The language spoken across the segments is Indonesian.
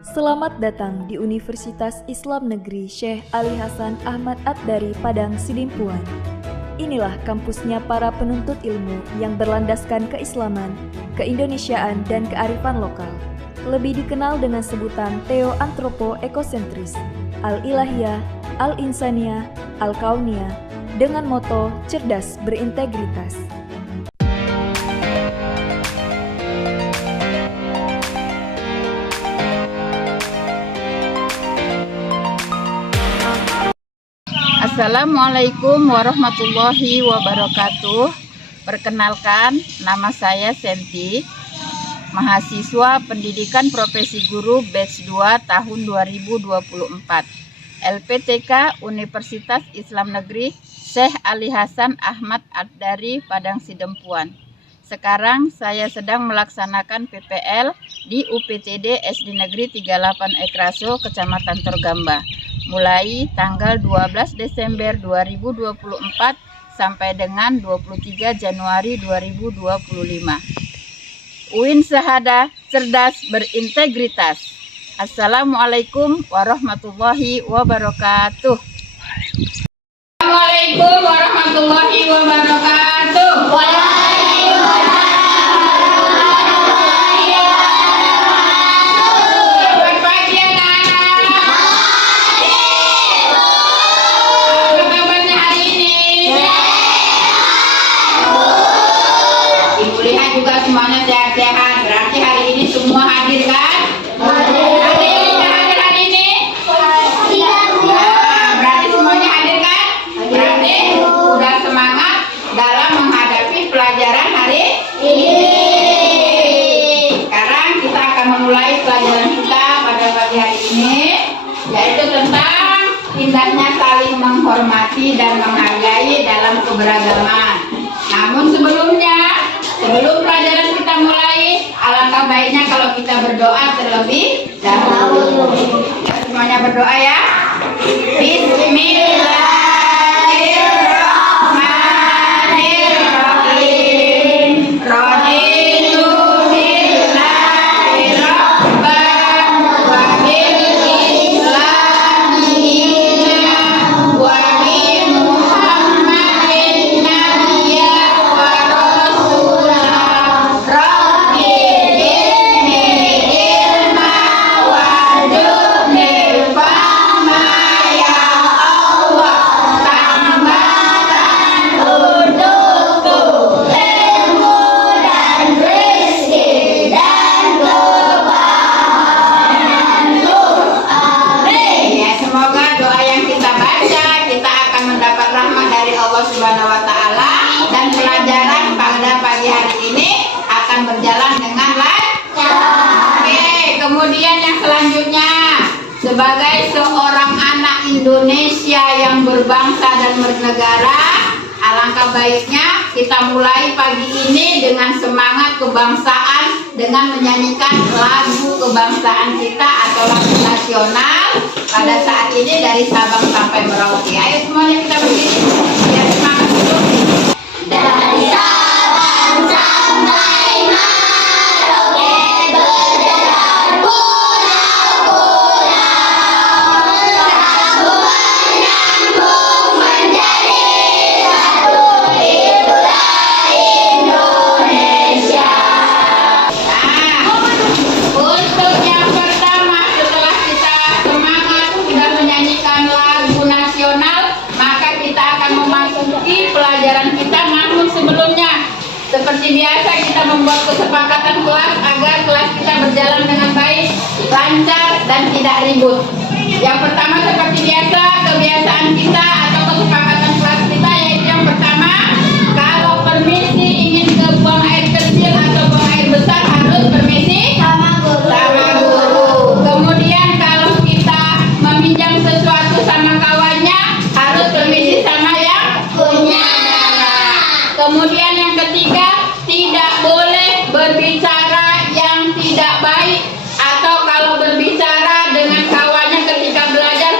Selamat datang di Universitas Islam Negeri Syekh Ali Hasan Ahmad Ad-Dari Padang Sidimpuan. Inilah kampusnya para penuntut ilmu yang berlandaskan keislaman, keindonesiaan, dan kearifan lokal. Lebih dikenal dengan sebutan Theo-Antropo-Ekosentris, Al-Ilahiyah, Al-Insaniyah, Al-Kauniyah, dengan moto cerdas berintegritas. Assalamualaikum warahmatullahi wabarakatuh. Perkenalkan, nama saya Senti, mahasiswa Pendidikan Profesi Guru Batch 2 tahun 2024, LPTK Universitas Islam Negeri Syekh Ali Hasan Ahmad Ad-Dari Padang Sidempuan. Sekarang saya sedang melaksanakan PPL di UPTD SD Negeri 38 Ekraso, Kecamatan Torgamba, mulai tanggal 12 Desember 2024 sampai dengan 23 Januari 2025. UIN Syahada Cerdas Berintegritas. Assalamualaikum warahmatullahi wabarakatuh. Assalamualaikum warahmatullahi wabarakatuh. Selamat pagi anak-anak. Apa kabarnya hari ini? Ibu lihat juga semuanya sehat-sehat. Berarti hari ini semua hadir kan? Ada yang tidak hadir hari ini? Berarti semuanya hadir kan? Berarti sudah semangat dalam menghadapi pelajaran hari ini. Sekarang kita akan memulai pelajaran kita pada pagi hari ini, yaitu tentang indahnya saling menghormati dan menghargai dalam keberagaman. Namun sebelum pelajaran kita mulai, alangkah baiknya kalau kita berdoa terlebih dahulu. Kita semuanya berdoa ya. Bismillahirrahmanirrahim. Raditu billahi rabban wa bil islami dinan wa bi Muhammadin nabiyyan wa rasulah. Rabbi zidni ilma warzuqni fahma ya Allah. Tambahkan untukku ilmu dan rezeki dan kebahagiaanmu. Amin. Ya, semoga doa yang kita baca kita akan mendapat rahmat dari Allah Subhanahu wa taala dan pelajaran pada pagi hari ini akan berjalan dengan lancar. Oke, kemudian yang selanjutnya, sebagai seorang anak Indonesia yang berbangsa dan bernegara, alangkah baiknya kita mulai pagi ini dengan semangat kebangsaan dengan menyanyikan lagu kebangsaan kita atau lagu nasional pada saat ini dari Sabang sampai Merauke. Ayo semuanya kita berdiri biar semangat dulu. Dari Sabang sampai Merauke berjalan pulau-pulau, sambungan nyambung menjadi satu itulah Indonesia. Untuk yang pertama, setelah kita semangat sudah menyanyikan lagu nasional, maka kita akan memasuki pelajaran kita. Namun sebelumnya, seperti biasa kita membuat kesepakatan kelas agar kelas kita berjalan dengan baik, lancar, dan tidak ribut. Yang pertama seperti biasa, kebiasaan kita atau kesepakatan kelas kita, yaitu yang pertama, kalau permisi ingin ke buang air kecil atau buang air besar harus permisi sama guru. Kemudian kalau kita meminjam sesuatu sama kawannya harus permisi sama yang punya. Kemudian yang ketiga, tidak boleh berbicara yang tidak baik, atau kalau berbicara dengan kawannya ketika belajar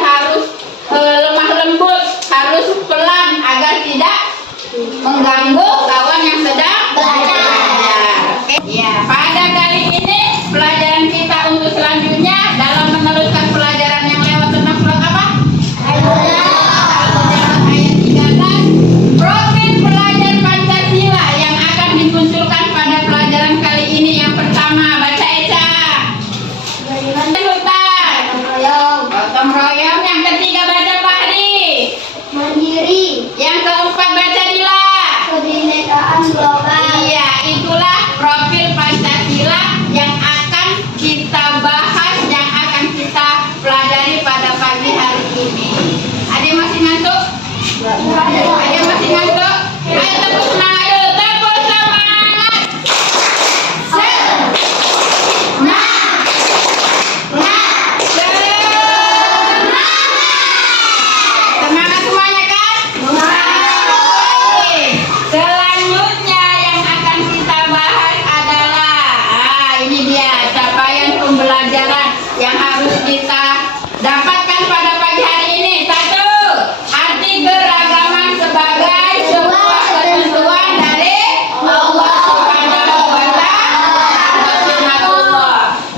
kita dapatkan pada pagi hari ini. Satu, arti keragaman sebagai sebuah ketentuan dari Allah Subhanahu wa Ta'ala.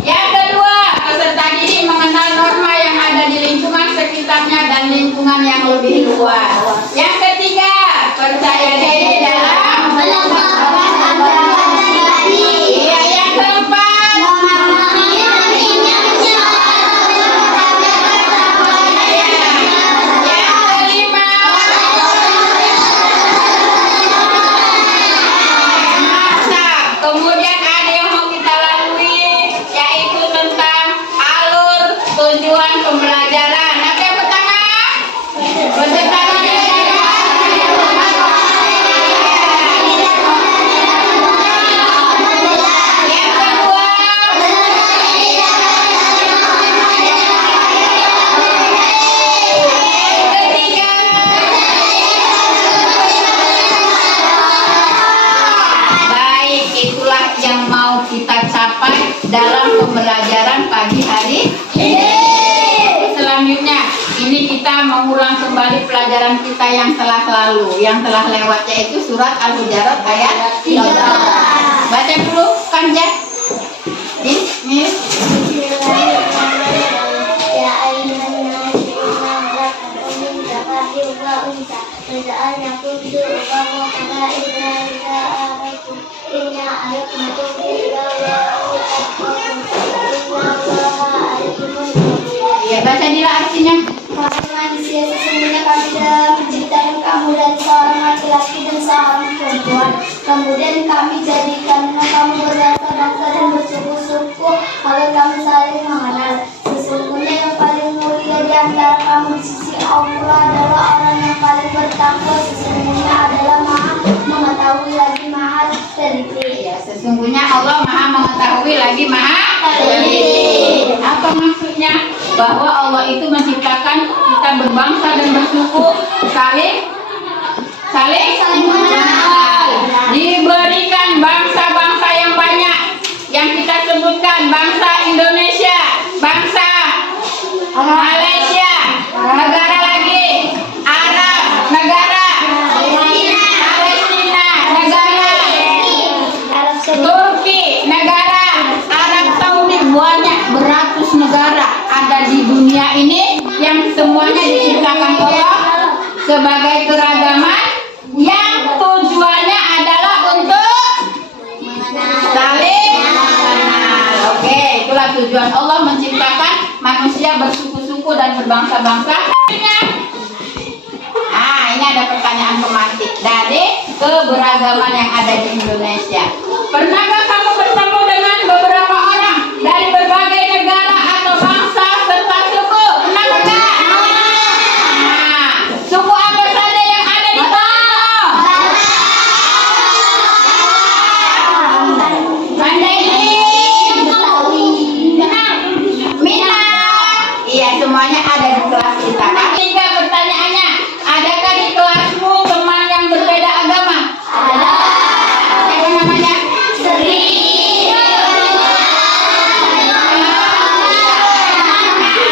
Yang kedua, peserta didik mengenal norma yang ada di lingkungan sekitarnya dan lingkungan yang lebih luas. Yang ketiga, percaya diri dalam iya. Yang keempat, yang kelima, masak. Kemudian ada yang mau kita lalui, yaitu tentang alur tujuan pembelajaran. Apa yang pertama? Peserta yang kedua, yang ketiga, baik, itulah yang mau kita capai dalam pembelajaran pagi hari ini. Selanjutnya, ini kita mengulang kembali pelajaran kita yang telah lalu, yang telah lewat, yaitu surat Al-Hujurat ayat 13. Baca dulu, Kanja. Ini. Ya, baca dulu artinya. Wahai manusia, sesungguhnya kami telah menciptakan kamu dari seorang laki-laki dan seorang perempuan. Kemudian kami jadikan kamu berbangsa-bangsa dan bersuku-suku agar kamu saling mengenal. Sesungguhnya yang paling mulia di antara kamu di sisi Allah adalah orang yang paling bertakwa. Sesungguhnya adalah Maha mengetahui lagi Maha teliti. Ya, sesungguhnya Allah Maha mengetahui lagi Maha teliti. Apa maksudnya? Bahwa Allah itu menciptakan kita berbangsa dan bersuku saling mengenal. Diberikan bangsa-bangsa yang banyak yang kita sebutkan, bangsa Indonesia, bangsa Malaysia, negara lagi Arab, negara Palestina, negara Turki, negara Arab Saudi, banyak beratus negara ada di dunia ini yang semuanya diciptakan Allah sebagai keragaman yang tujuannya adalah untuk saling mengenal. Oke, itulah tujuan Allah menciptakan manusia bersuku-suku dan berbangsa-bangsa. Nah, ini ada pertanyaan pemantik dari keberagaman yang ada di Indonesia. Pernahkah kamu bertemu dengan beberapa orang dari berbagai negara atau bangsa serta suku? Pernah enggak? Nah, suku apa saja yang ada di sana? Minang. Iya, semuanya ada di kelas kita. Ketiga pertanyaannya, adakah di kelasmu teman yang berbeda agama? Ada. Siapa namanya? Sri.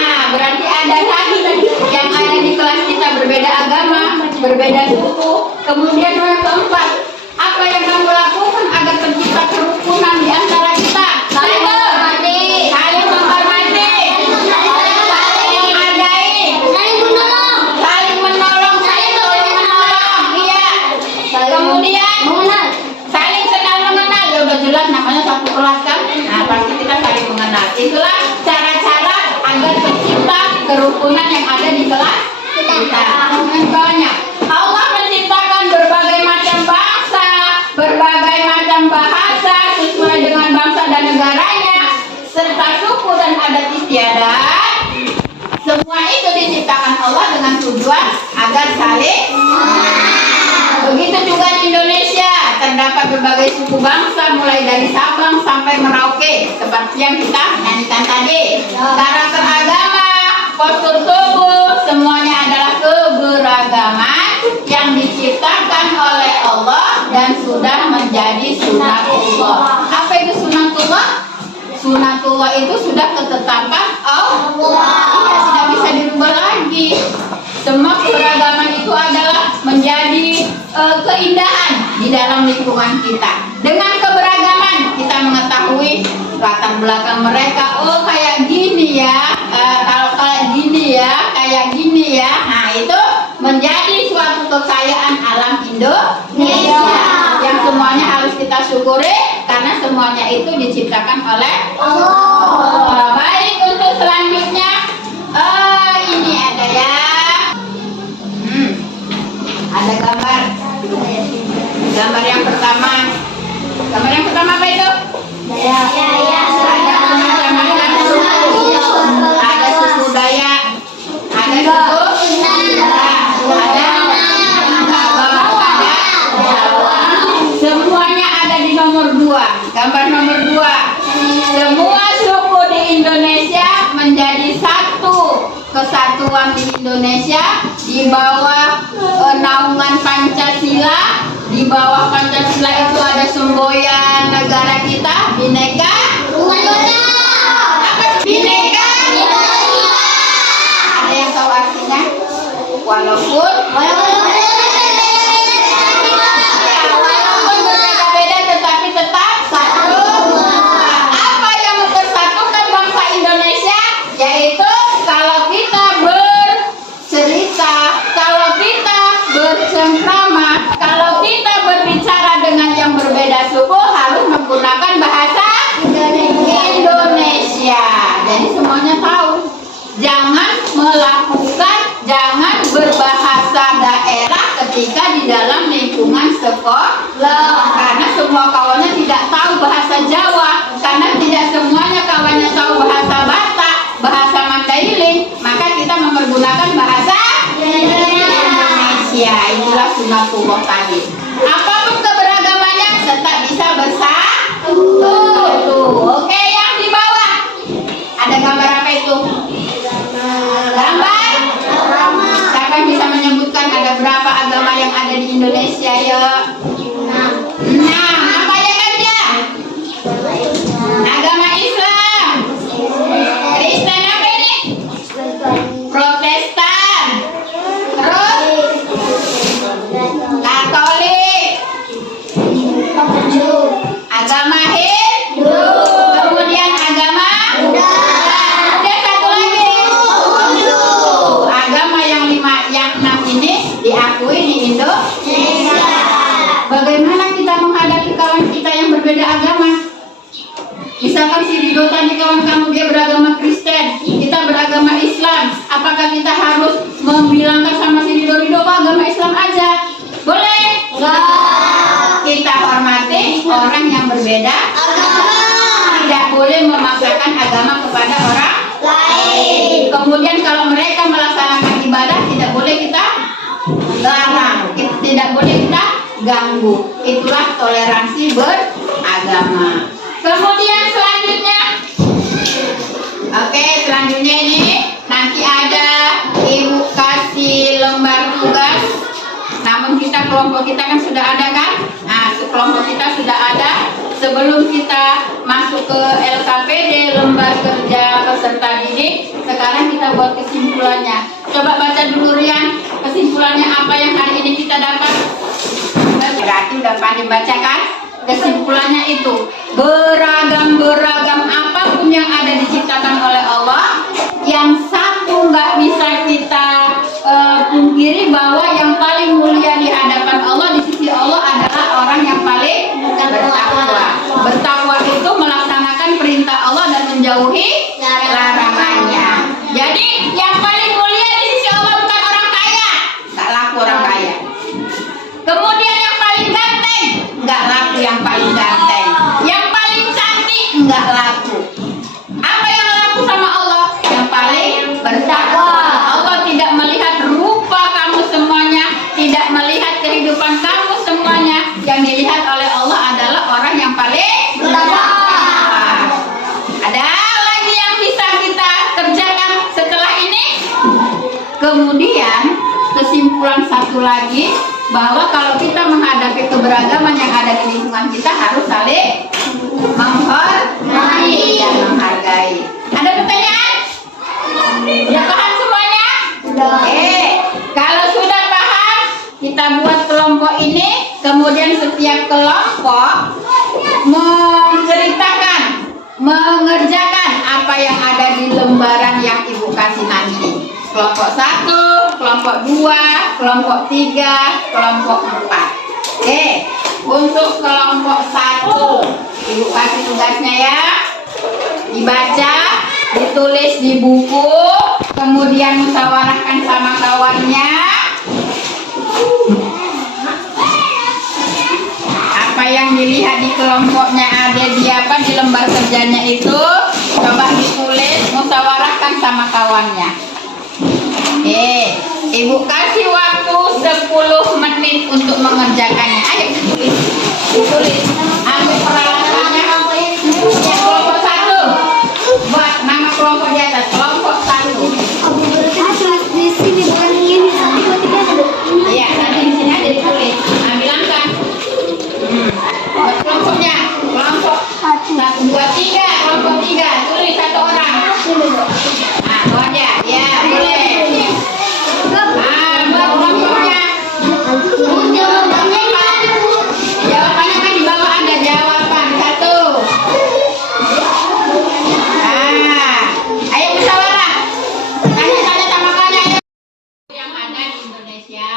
Nah, berarti ada satu yang ada di kelas kita berbeda agama, berbeda suku. Kemudian yang keempat, apa yang kamu lakukan agar tercipta kerukunan di antara kita? Saling menghormati, saling menghargai, saling menolong, iya. Kemudian saling kenal mengenal, ya udah jelas namanya satu kelas kan. Nah, pasti kita saling mengenal. Itulah cara-cara agar tercipta kerukunan yang ada di kelas kita. Banyak. Allah menciptakan berbagai macam bangsa, berbagai macam bahasa sesuai dengan bangsa dan negaranya, serta suku dan adat istiadat. Semua itu diciptakan Allah dengan tujuan agar saling mengenal. Begitu juga di Indonesia, terdapat berbagai suku bangsa mulai dari Sabang sampai Merauke, seperti yang kita nyanyikan tadi. Karakter agama, postur tubuh, semuanya adalah keberagaman yang diciptakan oleh Allah dan sudah menjadi sunatullah. Apa itu sunatullah? Sunatullah itu sudah ketetapan Allah. Iya, tidak bisa dirubah lagi. Semua keberagaman itu adalah menjadi keindahan di dalam lingkungan kita. Dengan keberagaman kita mengetahui latar belakang mereka. Oh, kayak gini ya. Kalau kayak gini ya, kayak gini ya. Nah, itu menjadi suatu kekayaan alam Indonesia yang semuanya harus kita syukuri karena semuanya itu diciptakan oleh Allah. Baik, untuk selanjutnya ini ada ya. Ada gambar. Gambar yang pertama. Gambar yang pertama apa itu? Ada macam-macam suku. Ada suku Dayak. Ada suku ada Jawa. Semuanya ada di nomor 2. Gambar nomor 2. Semua suku di Indonesia menjadi satu kesatuan di Indonesia di bawah naungan Pancasila. Di bawah Pancasila itu ada semboyan negara kita, Bhinneka Bhinneka. Ada yang tahu artinya? Walaupun berbeda-beda tetapi tetap satu. Apa yang mempersatukan bangsa Indonesia? Yaitu kalau kita bercerita, kalau kita bercengkrama, kalau kita berbicara dengan yang berbeda suku harus menggunakan bahasa Indonesia. Jadi semuanya tahu. Jangan melakukan, jangan berbahasa daerah ketika di dalam lingkungan sekolah. Karena semua kawannya tidak tahu bahasa Jawa. Karena tidak semuanya kawannya tahu bahasa Batak, bahasa Mandailing. Maka kita mempergunakan bahasa Indonesia. Itulah sunatullah tadi. Apapun keberagamannya tetap bisa bersatu. Oke, yang di bawah ada gambar apa itu? Gambar? Siapa yang bisa menyebutkan ada berapa agama yang ada di Indonesia ya? 6. Apa aja? Agama Islam, Kristen apa ini? Protestan, terus Katolik, agama Hindu, kemudian agama Buddha, kemudian satu lagi agama yang 6 ini diakui di Indonesia. Bagaimana kita menghadapi kawan kita yang berbeda agama? Misalkan si Rido tadi kawan kamu dia beragama Kristen, kita beragama Islam. Apakah kita harus membilangkan sama si Rido agama Islam aja? Boleh? Enggak. Kita hormati orang yang berbeda agama. Tidak boleh memaksakan agama kepada orang lain. Kemudian kalau mereka melaksanakan ibadah tidak boleh kita larang, tidak boleh kita ganggu. Itulah toleransi beragama. Kemudian selanjutnya, oke, selanjutnya ini nanti ada ibu kasih lembar tugas. Namun kita kelompok kita kan sudah ada kan? Nah, kelompok kita sudah ada. Sebelum kita masuk ke LKPD, lembar kerja peserta didik, sekarang kita buat kesimpulannya. Coba baca dulu Rian, kesimpulannya apa yang hari ini kita dapat? Berarti udah pandai baca kan? Kesimpulannya itu beragam apapun yang ada diciptakan oleh Allah, yang satu nggak bisa kita pungkiri bahwa yang paling mulia di hadapan Allah, di sisi Allah adalah orang yang paling bertakwa. Bertakwa itu melaksanakan perintah Allah dan menjauhi larangannya. Jadi yang paling mulia di sisi Allah bukan orang kaya, nggak laku orang kaya. Kemudian yang paling ganteng, nggak laku yang paling ganteng. Yang paling cantik, nggak laku. Apa yang laku sama Allah? Yang paling bertakwa. Allah tidak melihat rupa kamu semuanya, tidak melihat kehidupan kamu semuanya. Yang dilihat oleh Allah adalah orang yang paling bertakwa. Ada lagi yang bisa kita kerjakan setelah ini? Kemudian kesimpulan satu lagi, bahwa kalau kita menghadapi keberagaman yang ada di lingkungan kita harus saling menghormati. dan menghargai. Ada pertanyaan? Ya, paham semuanya? Oke, kalau sudah paham, kita buat kelompok ini, kemudian setiap kelompok menceritakan, mengerjakan apa yang ada di lembaran yang Ibu kasih nanti. Kelompok 1, kelompok 2, kelompok 3, kelompok 4. Oke, untuk kelompok 1, Ibu kasih tugasnya ya. Dibaca, ditulis di buku, kemudian musyawarahkan sama kawannya. Apa yang dilihat di kelompoknya ada di apa di lembar kerjanya itu, coba ditulis, musyawarahkan sama kawannya. Ibu kasih waktu 10 menit untuk mengerjakannya. Ayo ditulis, ditulis. Ambil peralatannya. Ya, kelompok 1. Buat nama kelompok di atas. Kelompok 1. Di sini bukan ini 1, 2, 3 ada. Iya, nanti di sini ada ditulis. Ambil angka. Buat kelompoknya. Kelompok 1, 2, 3. Kelompok 3. Tulis 1 orang. Nah, itu aja. Ya, boleh. Buat kelompoknya. Jawabannya kan di bawah ada jawaban 1. Ayo musyawarah. Tanya-tanya sama kalian ayo. Yang ada di Indonesia.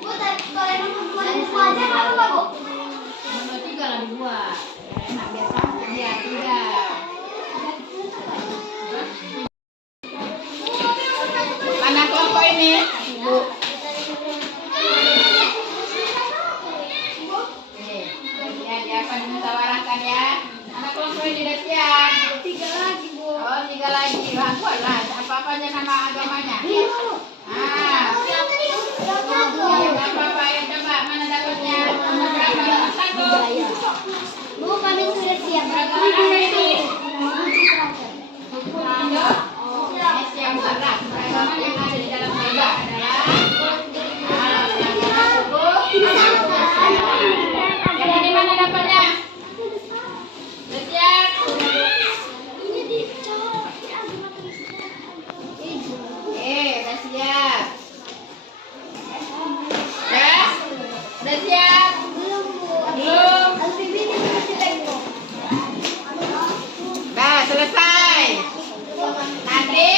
Bu, kalau yang nomor 2 aja nggak apa, Bu? Nomor 3 lah dibuat. Enak biasa. Ya, 3. Mana kelompok ini? Bu. Ya, apa dimusyawarahkan ya? Mana kelompok ini udah siap? 3 lagi, Bu. Oh, 3 lagi. Wah, buatlah apa-apa aja nama agamanya. Ya, apa-apa ya, coba mana dapatnya? Nomor berapa? Nomor 1. Bu, kami sudah siap. Beragama apa ini? Ini siap berat. Beragama yang ada di dalam Bible adalah beragama suku. Yang ini mana dapatnya? Sudah siap? Udah siap. Ya? Udah siap? Belum, Bu. Belum? Alfibi ini masih lagi. Nah, selesai. Nanti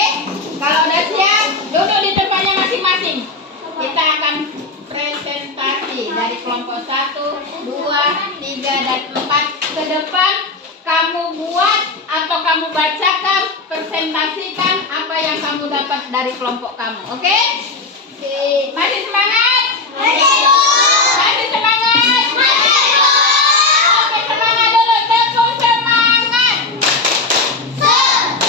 kalau udah siap, duduk di tempatnya masing-masing. Kita akan presentasi dari kelompok 1, 2, 3, dan 4 ke depan. Kamu buat atau kamu bacakan, presentasikan apa yang kamu dapat dari kelompok kamu. Oke? Masih semangat? Masih semangat? Oke, semangat dulu. Tepuk semangat. Semangat.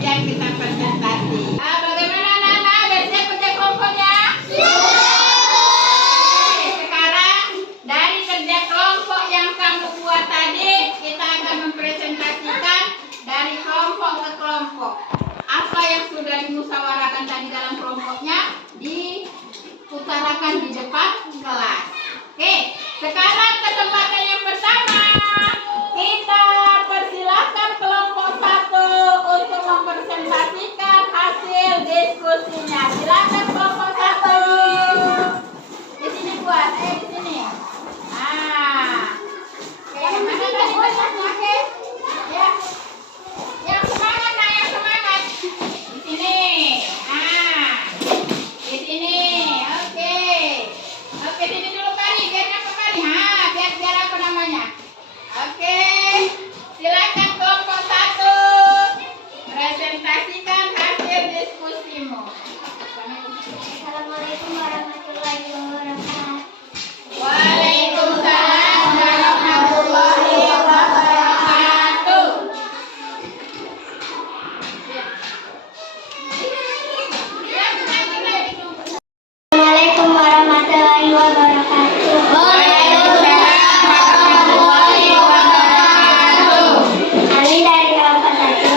Yang kita presentasi. Bagaimana anak-anak? Udah siap kerja kelompoknya? Sekarang dari kerja kelompok yang kamu buat tadi, kita akan mempresentasikan dari kelompok ke kelompok. Apa yang sudah dimusyawarahkan tadi dalam kelompoknya diutarakan di depan kelas. Oke, sekarang kesempatan yang pertama. Kita persilahkan kelompok 1 untuk mempresentasikan hasil diskusinya. Silakan kelompok 1. Di sini buat, di sini. Oke, mana tadi banyak? Oke. Ya. Yang semangat, nah yang semangat. Di sini. Di sini. Oke. Oke, sini dulu kali, biar apa kali? Biar apa namanya? Oke. Silakan kelompok 1. Presentasikan hasil diskusimu. Assalamualaikum warahmatullahi wabarakatuh. Waalaikumsalam warahmatullahi wabarakatuh. Assalamualaikum warahmatullahi wabarakatuh. Waalaikumsalam warahmatullahi wabarakatuh. Kami dari kelompok 1,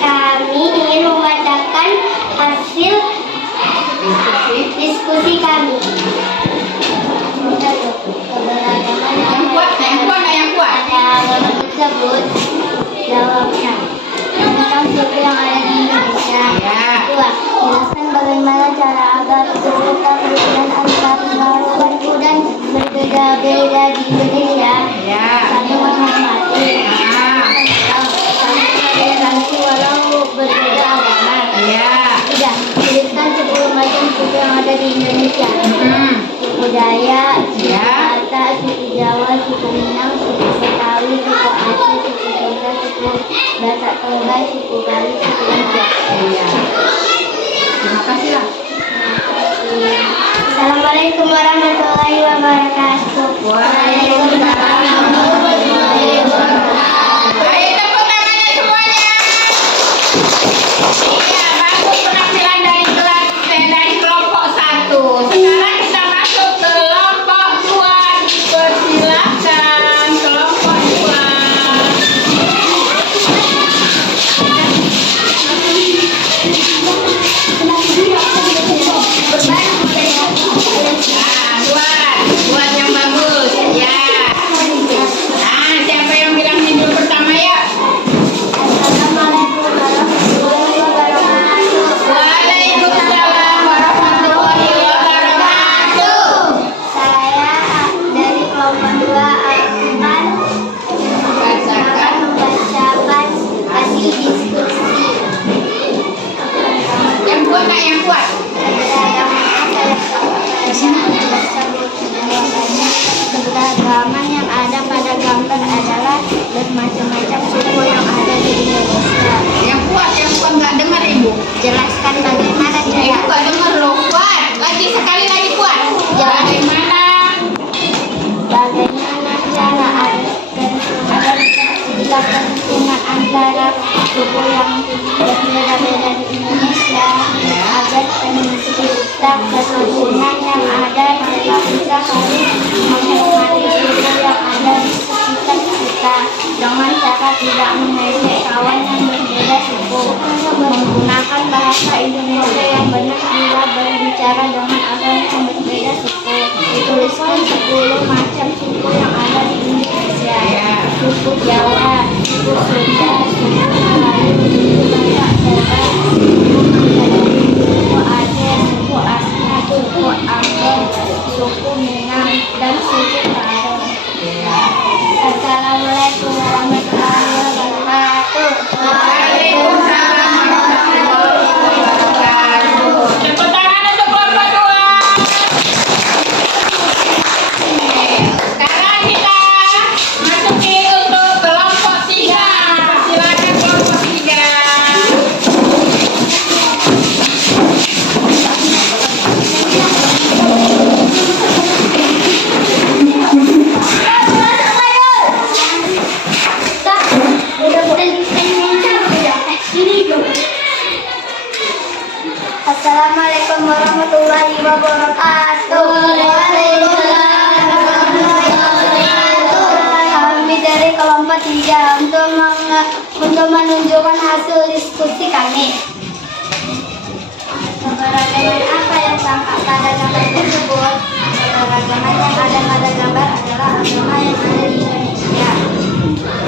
kami ingin membacakan hasil diskusi kami. Yang kuat, yang kuat. Agama tersebut jawabnya tentang suku yang ada di Indonesia. Kedua, jelaskan bagaimana cara agar tercipta kerukunan antar suku dan berbeda-beda di Indonesia. Satu, menghormati. Saling toleransi walau berbeda agama. Tiga, jelaskan 10 macam suku yang ada di Indonesia. Suku Dayak, suku Batak, suku Jawa, suku Minang, suku Betawi, suku Aceh, suku Sunda, suku Dayak Tengah, suku Bali, suku India. Terima kasih lah. Assalamualaikum warahmatullahi wabarakatuh. Waalaikumsalam warahmatullahi wabarakatuh. Ayo tepuk tangannya semuanya. Iya, bagus penampilan dari kelompok 1. Sekarang kita masuk ke kelompok 2. Persilakan kelompok 2. Buat yang bagus ya. Siapa yang bilang tidur pertama ya? Assalamualaikum warahmatullahi wabarakatuh. Waalaikumsalam warahmatullahi wabarakatuh. Saya dari kelompok 2 akan membacakan hasil diskusi. Yang kuat nggak yang kuat? Keberagaman yang ada pada gambar adalah bermacam-macam suku yang ada di Indonesia. Yang kuat nggak dengar ibu. Jelaskan bagaimana Ibu cara nggak dengar loh. Kuat. Lagi sekali lagi kuat. Bagaimana? cara agar tercipta kerukunan antara suku yang berbeda-beda di Indonesia, agar tercipta kerukunan yang ada, maka kita harus menghormati suku yang ada di sekitar kita dengan cara tidak mengejek kawan yang berbeda suku, menggunakan bahasa Indonesia yang benar bila berbicara dengan orang yang berbeda suku. Dituliskan 10 macam suku yang ada di Indonesia. Suku Jawa, suku Sunda, suku Melayu, suku Batak Darat, suku Mandarin, suku Aceh, suku Asmat, suku Angger, suku Minang, dan suku Karo. Assalamualaikum warahmatullahi wabarakatuh. Waalaikumsalam warahmatullahi wabarakatuh. Tepuk tangan untuk kelompok 2. Sekarang kita masuki untuk kelompok 3. Silakan kelompok 3. Assalamualaikum warahmatullahi wabarakatuh. Kami dari kelompok 3 untuk menunjukkan hasil diskusi kami. Keberagaman apa yang tampak pada gambar tersebut? Keberagaman yang ada pada gambar adalah agama yang ada di Indonesia.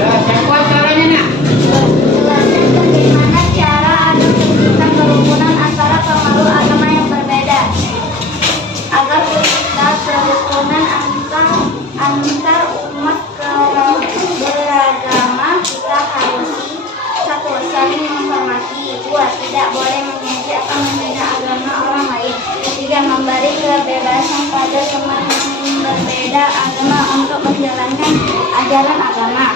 Yang kuat suaranya nak. Jelaskan bagaimana cara agar tercipta kerukunan antara pengaruh agama yang berbeda. Agar tercipta kerukunan antar umat beragama, kita harus 1. Saling menghormati. 2. Tidak boleh mengejek atau menghina agama orang lain. 3. Memberi kebebasan pada teman yang berbeda agama untuk menjalankan ajaran agama.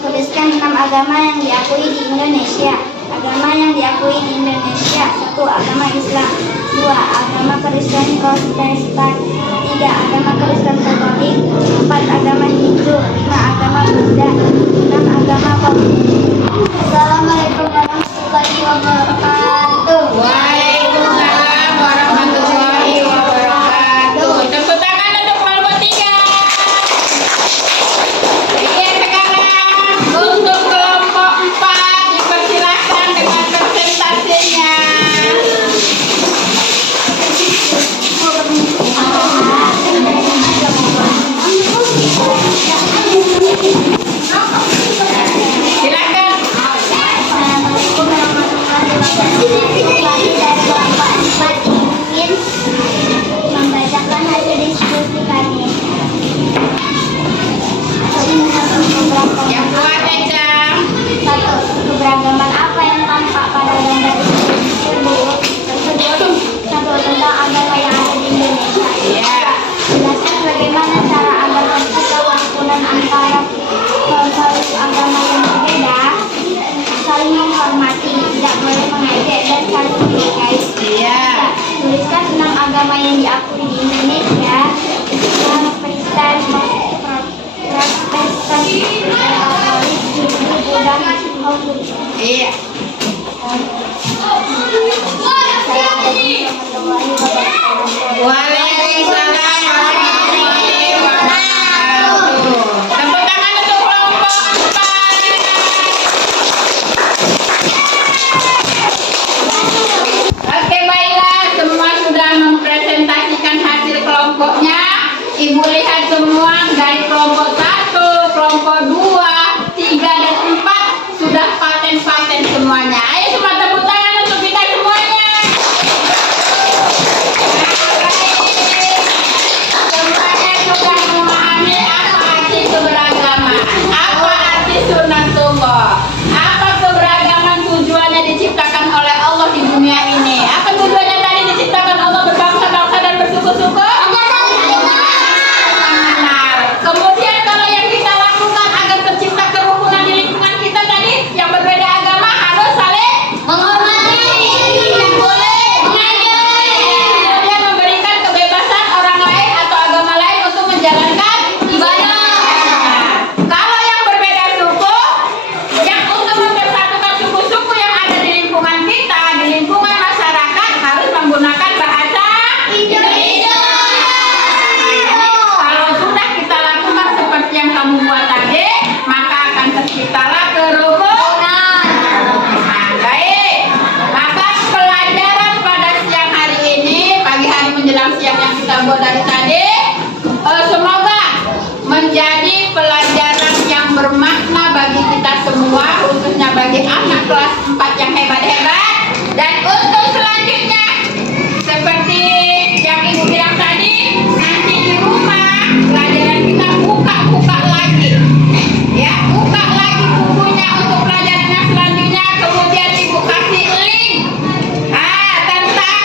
Tuliskan 6 agama yang diakui di Indonesia. Agama yang diakui di Indonesia: 1. Agama Islam. 2. Agama Kristen Protestan. 3. Agama Kristen Katolik. 4. Agama Hindu. 5. Agama Buddha. 6. Agama Komunis. Assalamualaikum warahmatullahi wabarakatuh. Waalaikumsalam warahmatullahi wabarakatuh. Tepuk tangan untuk kelompok 3. Sekarang untuk kelompok 4 dipersilakan dengan presentasinya. menuliskan 6 agama yang diakui di Indonesia. Islam, Kristen, Protestan, Katolik, Hindu, Buddha, Majusi. Iya. Waalaikumsalam warahmatullahi wabarakatuh. Tepuk tangan untuk kelompok 4. Oke, baiklah, semua sudah mempresentasikan hasil kelompoknya. Ibu lihat semua dari kelompok 1, kelompok 2, 3 dan 4 sudah paten-paten semuanya. Ayo semua tepuk tangan untuk kita semuanya. Semuanya sudah memahami apa arti keberagaman, apa arti sunatullah, apa keberagaman tujuannya diciptakan oleh Allah di dunia ini. Apa tujuannya tadi diciptakan Allah berbangsa-bangsa dan bersuku-suku? Kemudian kalau yang kita lakukan agar tercipta kerukunan di lingkungan kita tadi, yang berbeda agama harus saling menghormati, tidak boleh mengajari, kemudian memberikan kebebasan orang lain atau agama lain untuk menjalankan ibadah. Kalau yang berbeda suku, yang untuk mempersatukan suku-suku yang ada di lingkungan kita, di lingkungan masyarakat harus menggunakan bahasa Indonesia. Kalau sudah kita lakukan seperti yang kamu buat tadi, maka akan terciptalah kerukunan. Nah, baik. Maka pelajaran pada siang hari ini, pagi hari menjelang siang yang kita buat dari tadi, semoga menjadi pelajaran yang bermakna bagi kita semua, khususnya bagi anak kelas 4 yang hebat-hebat. Dan untuk selanjutnya, seperti yang Ibu bilang tadi, nanti di rumah pelajaran kita buka lagi, ya, buka lagi bukunya untuk pelajaran yang selanjutnya. Kemudian Ibu kasih link tentang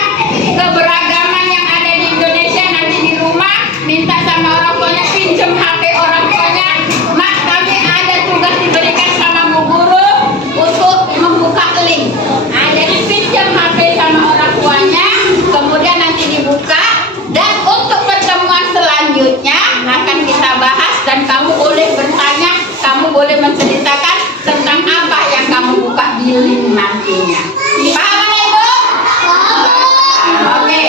keberagaman yang ada di Indonesia. Nanti di rumah minta sama orang tuanya, pinjam HP orang tuanya. Mak, kami ada tugas diberikan sama Bu Guru untuk membuka link. Jadi pinjam HP sama orang tuanya, kemudian nanti dibuka. Dan untuk pertemuan selanjutnya akan kita bahas dan kamu boleh bertanya, kamu boleh menceritakan tentang apa yang kamu buka di link nantinya. Paham Ibu? Oke,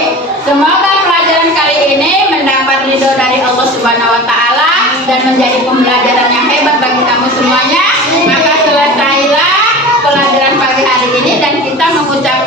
semoga pelajaran kali ini mendapat ridho dari Allah Subhanahu wa Ta'ala dan menjadi pembelajaran yang hebat bagi kamu semuanya. Maka selesailah pelajaran pagi hari ini dan kita mengucapkan